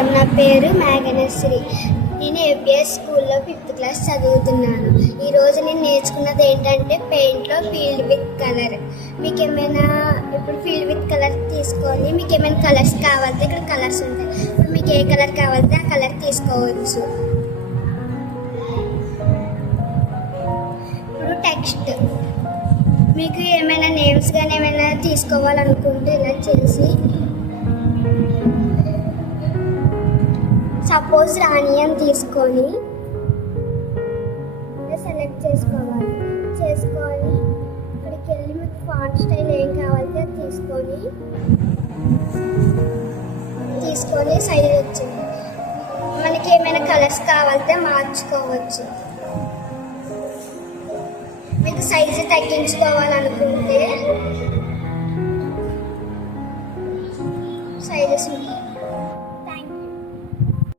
స్వాగతం. నా పేరు మేఘనశ్రీ. నేను ఏపీఎస్ స్కూల్లో 5th క్లాస్ చదువుతున్నాను. ఈరోజు నేను నేర్చుకున్నది ఏంటంటే పెయింట్లో ఫీల్డ్ విత్ కలర్. మీకు ఏమైనా ఇప్పుడు ఫీల్డ్ విత్ కలర్ తీసుకొని మీకు ఏమైనా కలర్స్ కావాలంటే ఇక్కడ కలర్స్ ఉంటాయి. ఇప్పుడు మీకు ఏ కలర్ కావాలంటే ఆ కలర్ తీసుకోవచ్చు. ఇప్పుడు టెక్స్ట్ మీకు ఏమైనా నేమ్స్ కానీ ఏమైనా తీసుకోవాలనుకుంటే ఇలా చేసి సపోజ్ రాణి అని తీసుకొని సెలెక్ట్ చేసుకొని ఇక్కడికి వెళ్ళి మీకు ఫాంట్ స్టైల్ ఏం కావాలంటే అది తీసుకొని సైజ్ వచ్చింది. మనకి ఏమైనా కలర్స్ కావాలంటే మార్చుకోవచ్చు. మీకు సైజు తగ్గించుకోవాలనుకుంటే సైజెస్ ఉంటాయి.